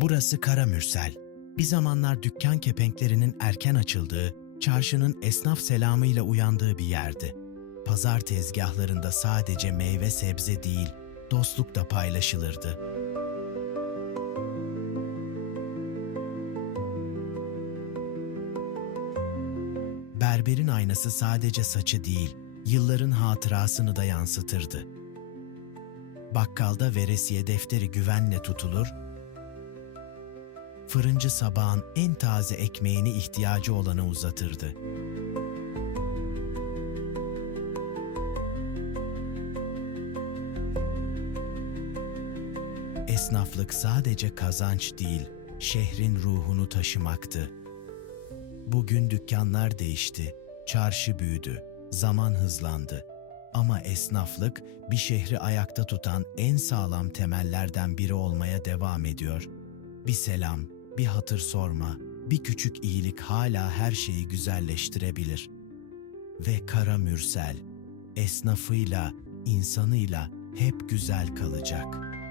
Burası Kara Mürsel. Bir zamanlar dükkan kepenklerinin erken açıldığı, çarşının esnaf selamıyla uyandığı bir yerdi. Pazar tezgahlarında sadece meyve sebze değil, dostluk da paylaşılırdı. Berberin aynası sadece saçı değil, yılların hatırasını da yansıtırdı. Bakkalda veresiye defteri güvenle tutulur, fırıncı sabahın en taze ekmeğini ihtiyacı olana uzatırdı. Esnaflık sadece kazanç değil, şehrin ruhunu taşımaktı. Bugün dükkanlar değişti, çarşı büyüdü, zaman hızlandı. Ama esnaflık bir şehri ayakta tutan en sağlam temellerden biri olmaya devam ediyor. Bir selam, bir hatır sorma, bir küçük iyilik hala her şeyi güzelleştirebilir. Ve Kara Mürsel, esnafıyla, insanıyla hep güzel kalacak.''